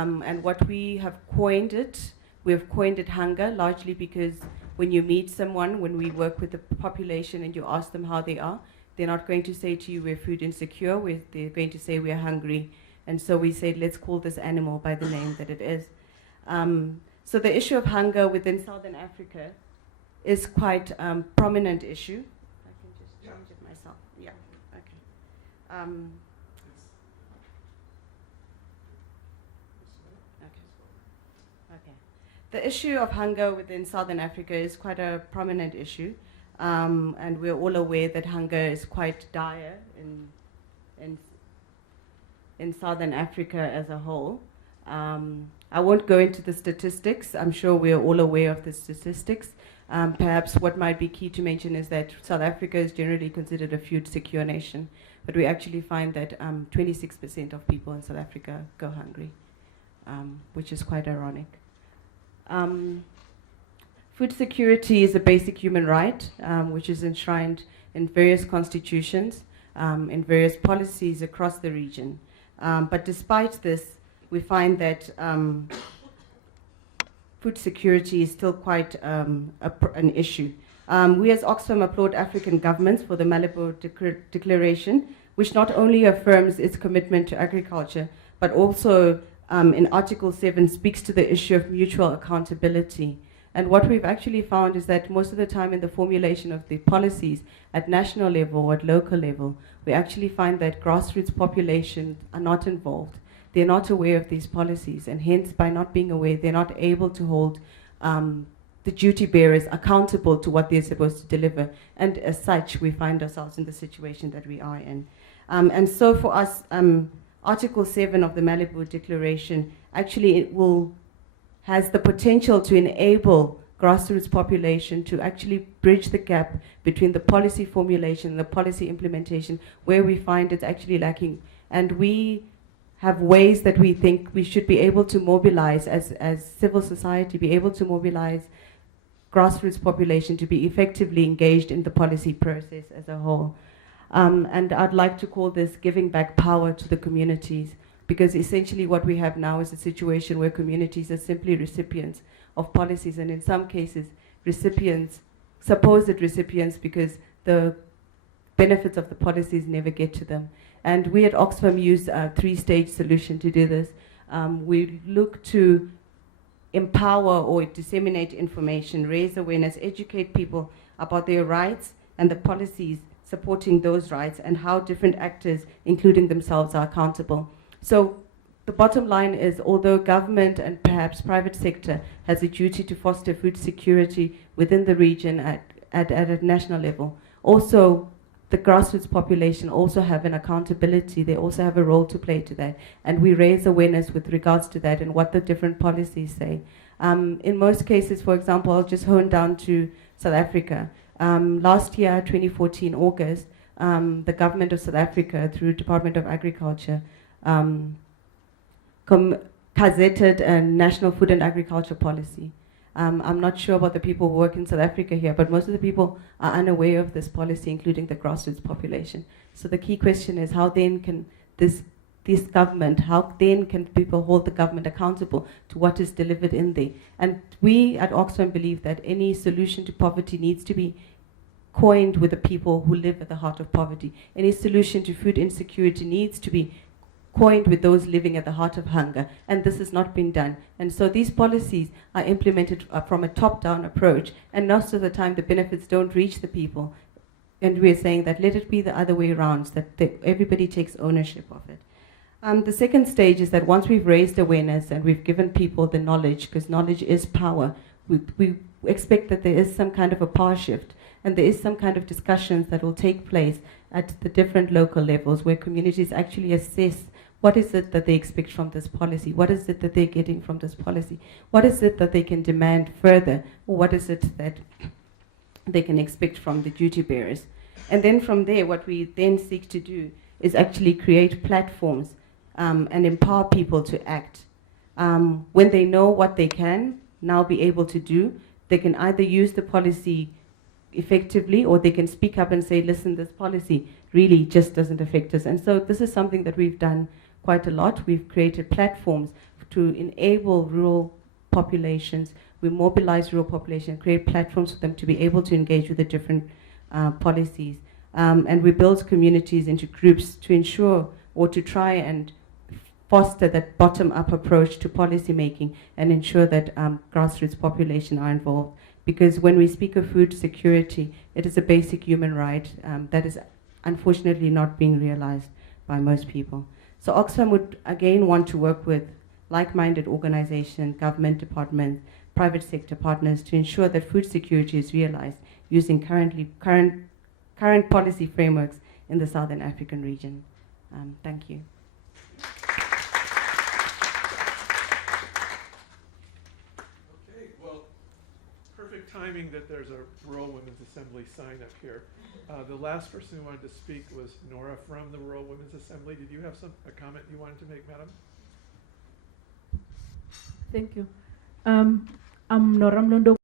And what we have coined it, we've coined it hunger, largely because when you meet someone, when we work with the population and you ask them how they are, they're not going to say to you we're food insecure, they're going to say we're hungry. And so we said, let's call this animal by the name that it is. So the issue of hunger within Southern Africa is quite a prominent issue. I can just change it myself. Yeah, okay. Okay. The issue of hunger within Southern Africa is quite a prominent issue, and we're all aware that hunger is quite dire in Southern Africa as a whole. I won't go into the statistics. I'm sure we're all aware of the statistics. Perhaps what might be key to mention is that South Africa is generally considered a food secure nation, but we actually find that 26% of people in South Africa go hungry, which is quite ironic. Food security is a basic human right, which is enshrined in various constitutions, in various policies across the region. But despite this, we find that food security is still quite an issue. We as Oxfam applaud African governments for the Malabo Declaration, which not only affirms its commitment to agriculture, but also in Article 7 speaks to the issue of mutual accountability. And what we've actually found is that most of the time in the formulation of the policies at national level or at local level, we actually find that grassroots populations are not involved. They're not aware of these policies, and hence by not being aware, they're not able to hold the duty bearers accountable to what they're supposed to deliver. And as such, we find ourselves in the situation that we are in. And so for us, Article 7 of the Malabo Declaration actually has the potential to enable grassroots population to actually bridge the gap between the policy formulation and the policy implementation, where we find it's actually lacking. And we have ways that we think we should be able to mobilize as civil society, be able to mobilize grassroots population to be effectively engaged in the policy process as a whole. And I'd like to call this giving back power to the communities, because essentially what we have now is a situation where communities are simply recipients of policies, and in some cases recipients, supposed recipients, because the benefits of the policies never get to them. And we at Oxfam use a three-stage solution to do this. We look to empower or disseminate information, raise awareness, educate people about their rights and the policies supporting those rights, and how different actors, including themselves, are accountable. So the bottom line is, although government and perhaps private sector has a duty to foster food security within the region at a national level, also the grassroots population also have an accountability. They also have a role to play to that. And we raise awareness with regards to that and what the different policies say. In most cases, for example, I'll just hone down to South Africa. Last year, 2014, August, the government of South Africa, through Department of Agriculture, gazetted a national food and agriculture policy. I'm not sure about the people who work in South Africa here, but most of the people are unaware of this policy, including the grassroots population. So the key question is, how then can this government, how then can people hold the government accountable to what is delivered in there? And we at Oxfam believe that any solution to poverty needs to be coined with the people who live at the heart of poverty. Any solution to food insecurity needs to be coined with those living at the heart of hunger, and this has not been done. And so these policies are implemented from a top-down approach, and most of the time the benefits don't reach the people. And we're saying that let it be the other way around, that everybody takes ownership of it. The second stage is that once we've raised awareness and we've given people the knowledge, because knowledge is power, we expect that there is some kind of a power shift, and there is some kind of discussions that will take place at the different local levels where communities actually assess what is it that they expect from this policy, what is it that they're getting from this policy, what is it that they can demand further, or what is it that they can expect from the duty bearers. And then from there, what we then seek to do is actually create platforms and empower people to act. When they know what they can now be able to do, they can either use the policy effectively, or they can speak up and say, listen, this policy really just doesn't affect us. And so this is something that we've done quite a lot. We've created platforms to enable rural populations. We mobilize rural population, create platforms for them to be able to engage with the different policies. And we build communities into groups to ensure or to try and foster that bottom-up approach to policy making and ensure that grassroots population are involved. Because when we speak of food security, it is a basic human right that is unfortunately not being realized by most people. So Oxfam would again want to work with like-minded organizations, government departments, private sector partners to ensure that food security is realized using current policy frameworks in the Southern African region. Thank you. Okay, well, perfect timing that there's a Rural Women's Assembly sign up here. The last person who wanted to speak was Nora from the Rural Women's Assembly. Did you have a comment you wanted to make, madam? Thank you. I'm Nora Mlondo.